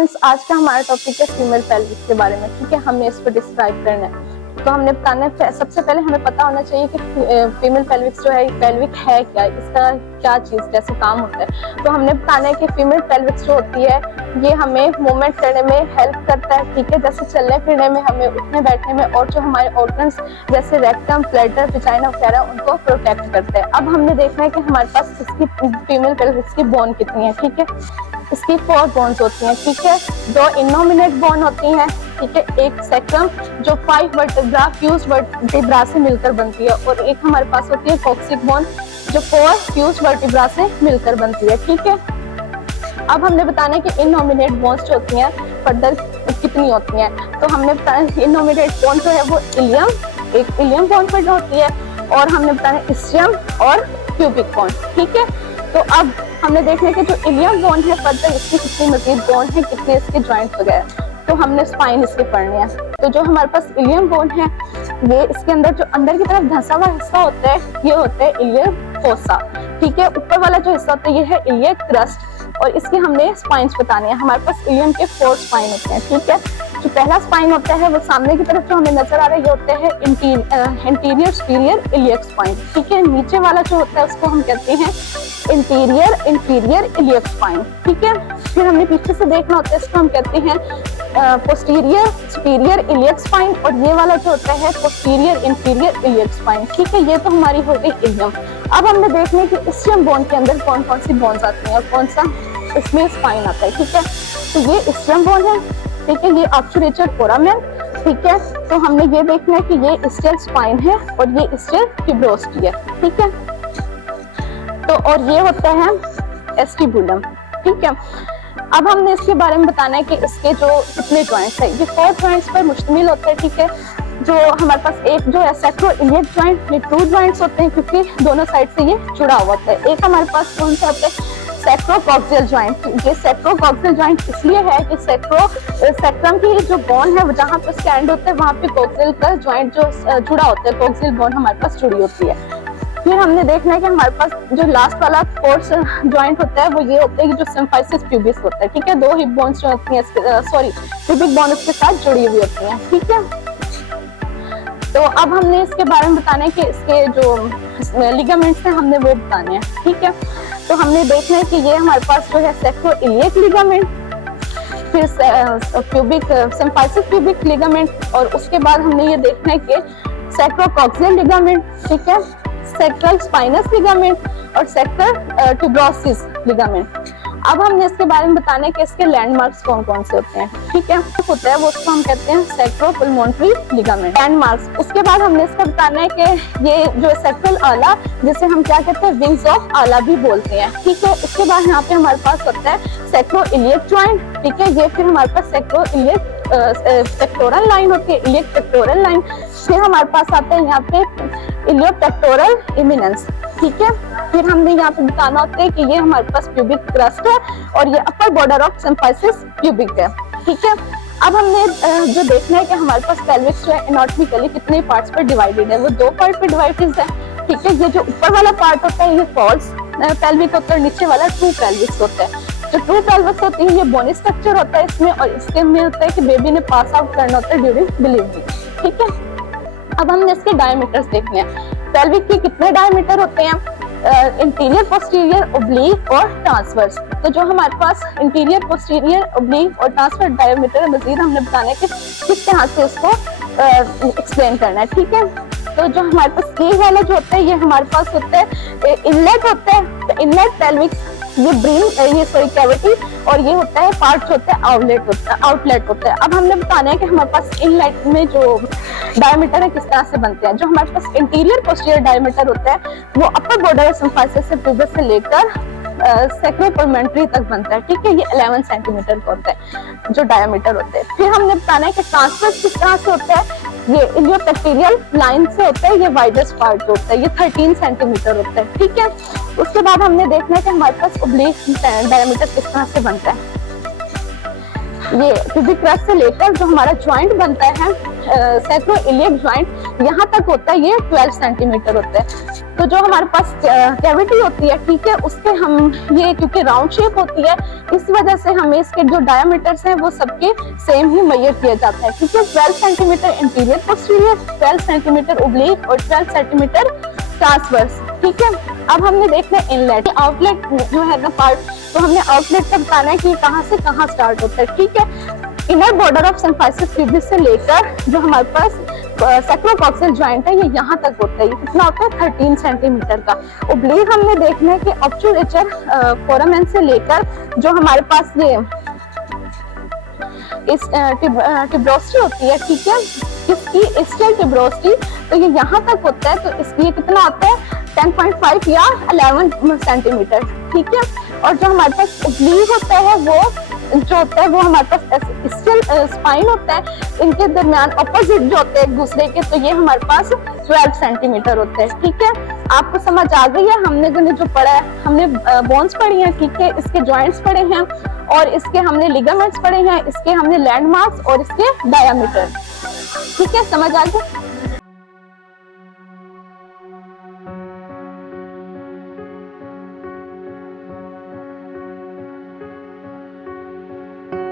Students, आज का हमारा टॉपिक है फीमेल पेल्विस के बारे में। ठीक है, हमने इसको डिस्क्राइब करना है। तो हमने बताना है, सबसे पहले हमें पता होना चाहिए कि फीमेल पेल्विक जो है, पेल्विक है क्या, इसका क्या चीज कैसे काम होता है। तो हमने बताना है कि फीमेल पेल्विक जो होती है ये हमें मूवमेंट करने में हेल्प करता है। ठीक है, जैसे चलने फिरने में, हमें उठने बैठने में, और जो हमारे ऑर्गन्स जैसे रेक्टम, ब्लैडर, विजाइना वगैरह उनको प्रोटेक्ट करते हैं। अब हमने देखना है कि हमारे पास इसकी फीमेल पेल्विक की बोन कितनी है। ठीक है, इसकी 4 बोन्स होती हैं। ठीक है, 2 इनोमिनेट बोन होती हैं। ठीक है, एक सैक्रम जो 5 वर्टेब्रा फ्यूज वर्टेब्रा से मिलकर बनती है, और एक हमारे पास होती है कॉक्सिक बोन जो 4 फ्यूज वर्टेब्रा से मिलकर बनती है। ठीक है, अब हमने बताना है कि इनोमिनेट बोन्स जो होती हैं फर्दर कितनी होती हैं। तो हमने बताया इनोमिनेट बोन जो है वो इलियम, एक इलियम बोन पर होती है, और हमने बताया इस्चियम और प्यूबिक बोन। ठीक है, तो अब हमने देखना कि जो इलियम बोन है फर्दर इसकी कितनी मजीद बोन है, कितने इसके जॉइंट वगैरह। तो हमने स्पाइन इसके पढ़ने हैं। तो जो हमारे पास इलियम बोन है, ये इसके अंदर जो अंदर की तरफ धंसा हुआ हिस्सा होता है ये होता है इलियम फोसा। ठीक है, ऊपर वाला जो हिस्सा होता है ये है इलियक क्रस्ट, और इसके हमने स्पाइन्स बताने हैं। हमारे पास इलियम के 4 स्पाइन होते हैं। ठीक है, जो पहला स्पाइन होता है वो सामने की तरफ जो हमें नजर आ रहा है ये होता है इंटीरियर सुपीरियर इलियक स्पाइन। ठीक है, नीचे वाला जो होता है उसको हम कहते हैं इंटीरियर इंफीरियर इलियक स्पाइन। ठीक है, फिर हमने पीछे से देखना होता है, इसको हम कहते हैं पोस्टीरियर सुपीरियर इलियक स्पाइन, और ये वाला जो होता है पोस्टीरियर इंफीरियर इलियक स्पाइन। ठीक है, ये तो हमारी हो गई इलियम। अब हमने देखना है कि इस्चियम बोन के अंदर कौन कौन सी बोन्स आती हैं और कौन सा इसमें स्पाइन आता है। ठीक है, तो ये इस्चियम बोन है। ठीक है, ये ऑब्चुरेटर फोरामेन। ठीक है, तो हमने ये देखना है कि ये स्टिल स्पाइन है और ये स्टिल ट्यूब्रोस्टी है। ठीक है, तो और ये होता है एस्टिबुलम। ठीक है, अब हमने इसके बारे में बताना है कि इसके जो कितने जॉइंट्स है। ये 4 जॉइंट्स पर मुश्तमिल होता है। ठीक है, जो हमारे पास एक जो है सैक्रोइलियक जॉइंट, ये 2 जॉइंट्स होते हैं क्योंकि दोनों साइड से ये जुड़ा हुआ होता है। एक हमारे पास कौन सा होता है सैक्रोकॉक्सियल जॉइंट। ये सैक्रोकॉक्सियल जॉइंट इसलिए है कि सैक्रम की जो बोन है जहाँ पे स्टैंड होता है वहाँ पे कॉक्सियल का जॉइंट जो जुड़ा होता है, कॉक्सियल बोन हमारे पास जुड़ी होती है। फिर हमने देखना है कि हमारे पास जो लास्ट वाला 4th जॉइंट होता है वो ये होता है कि जो सिम्फाइसिस प्यूबिस होता है। ठीक है, 2 हिप बोन्स जो होती हैं प्यूबिक बोन उसके साथ जुड़ी हुई होती हैं। ठीक है, तो अब हमने इसके बारे में बताना है कि इसके जो लिगामेंट्स हैं हमने वो बताने हैं। ठीक है, तो हमने देखना है कि ये हमारे पास जो है सैक्रोइलियक लिगामेंट, फिर प्यूबिक सिम्फाइसिस प्यूबिक लिगामेंट, और उसके बाद हमने ये देखना है कि सैक्रोकॉक्सियल लिगामेंट। ठीक है, सैक्रल स्पाइनस लिगामेंट और सैक्रल ट्यूब्रोसिस लिगामेंट। अब हमने इसके बारे में बताना है कि इसके लैंडमार्क्स कौन कौन से होते हैं। ठीक है, होता है वो उसको हम कहते हैं सैक्रोपल्मोनरी लिगामेंट लैंडमार्क्स। उसके बाद हमने इसका बताना है कि ये जो सैक्रल आला, जिसे हम क्या कहते हैं विंग्स ऑफ आला भी बोलते हैं। ठीक है, उसके बाद यहाँ पे हमारे पास होता है सैक्रोइलियक जॉइंट। ठीक है, ये फिर हमारे पास सैक्रोइलियक पेक्टोरल लाइन होती है, इलियक पेक्टोरल लाइन। फिर हमारे पास आता है यहाँ पे इलियोपेक्टोरल इमिनेंस। ठीक है, फिर हमने यहाँ पे बताना होता है कि ये हमारे पास प्यूबिक क्रस्ट है और ये upper border of symphysis pubic है। ठीक है, अब हमने जो देखना है कि हमारे पास पेल्विक्स जो है एनाटॉमिकली कितने पार्ट्स पर डिवाइडेड है, वो 2 पार्ट पर डिवाइडेड है। ठीक है, ये जो ऊपर वाला पार्ट होता है ये फॉल्स पेल्विक होता है, नीचे वाला ट्रू पेल्विक्स होता है। जो ट्रू पेल्विक्स होती है ये बोनी स्ट्रक्चर होता है इसमें, और इसके में होता है कि बेबी ने पास आउट करना होता है ड्यूरिंग डिलीवरी। ठीक है, अब हमने इसके डायमीटर्स देखने हैं। पेल्विक के कितने डायमीटर होते हैं, इंटीरियर, पोस्टीरियर, ओब्लीक और ट्रांसवर्स। तो जो हमारे पास इंटीरियर, पोस्टीरियर, ओब्लीक और ट्रांसवर्स डायमीटर मजीद हमने बताना है कि किस तरह से उसको एक्सप्लेन करना है। ठीक है, तो जो हमारे पास ये वाला जो होता है ये हमारे पास होता है इनलेट होता है। तो इनलेट पेल्विक्स ये कैविटी, और ये होता है पार्ट होता है आउटलेट होता है। अब हमने बताना है कि हमारे पास इनलेट में जो डायमीटर है किस तरह से बनते हैं। जो हमारे पास इंटीरियर पोस्टीरियर डायमीटर होता है वो अपर बॉर्डर सिम्फाइसिस से प्यूबिस से लेकर सैक्रोपल्मोनरी तक बनता है। ठीक है, ये 11 सेंटीमीटर का होता है जो डायमीटर होता है। फिर हमने बताना है कि ट्रांसवर्स किस तरह से होता है। ये इलियोपेक्टोरियल लाइन से होता है, ये वाइडेस्ट पार्ट होता है, ये 13 सेंटीमीटर होता है। ठीक है, उसके बाद हमने देखना है कि हमारे पास ओब्लीक डायमीटर किस तरह से बनता है। ये क्यूबिक क्रस्ट से लेकर जो हमारा जॉइंट बनता है सैक्रोइलियक जॉइंट, यहाँ तक होता है ये 12 सेंटीमीटर होता है। तो जो हमारे पास कैविटी होती है, ठीक है, उसके हम ये क्योंकि राउंड शेप होती है, इस वजह से हमें इसके जो डायमीटर्स हैं वो सबके सेम ही मेजर किया जाता है, ठीक है। 12 centimetre interior posterior, 12 centimetre oblique और 12 सेंटीमीटर ट्रांसवर्स, ठीक है। अब हमने देखना है इनलेट आउटलेट जो है ना पार्ट, तो हमने आउटलेट का बताना है कि कहाँ से कहाँ स्टार्ट होता है, ठीक है। Inner border of symphysis pubis से लेकर जो हमारे पास सैक्रोकॉक्सियल जॉइंट है, ये यहाँ तक होता है। ये कितना होता है 13 सेंटीमीटर का। ओब्लिक हमने देखना है कि ऑब्चुरेटर फोरामेन से लेकर जो हमारे पास ये इस टिब्रोस्टी होती है, ठीक है, इसकी स्टेल टिब्रोस्टी, तो ये यहाँ तक होता है। तो इसकी ये कितना आता है 10.5 या 11 सेंटीमीटर, ठीक है। और जो हमारे पास ओब्लिक होता है वो जो होता है वो हमारे पास स्टिल स्पाइन होता है, इनके दरमियान अपोजिट जो होते हैं एक दूसरे के, तो ये हमारे पास 12 सेंटीमीटर होते हैं, ठीक है। आपको समझ आ गई है? हमने जो पढ़ा है, हमने बोन्स पढ़ी हैं, ठीक है, इसके जॉइंट्स पढ़े हैं और इसके हमने लिगामेंट्स पढ़े हैं, इसके हमने लैंडमार्क्स और इसके डायमीटर, ठीक है, समझ आ गया।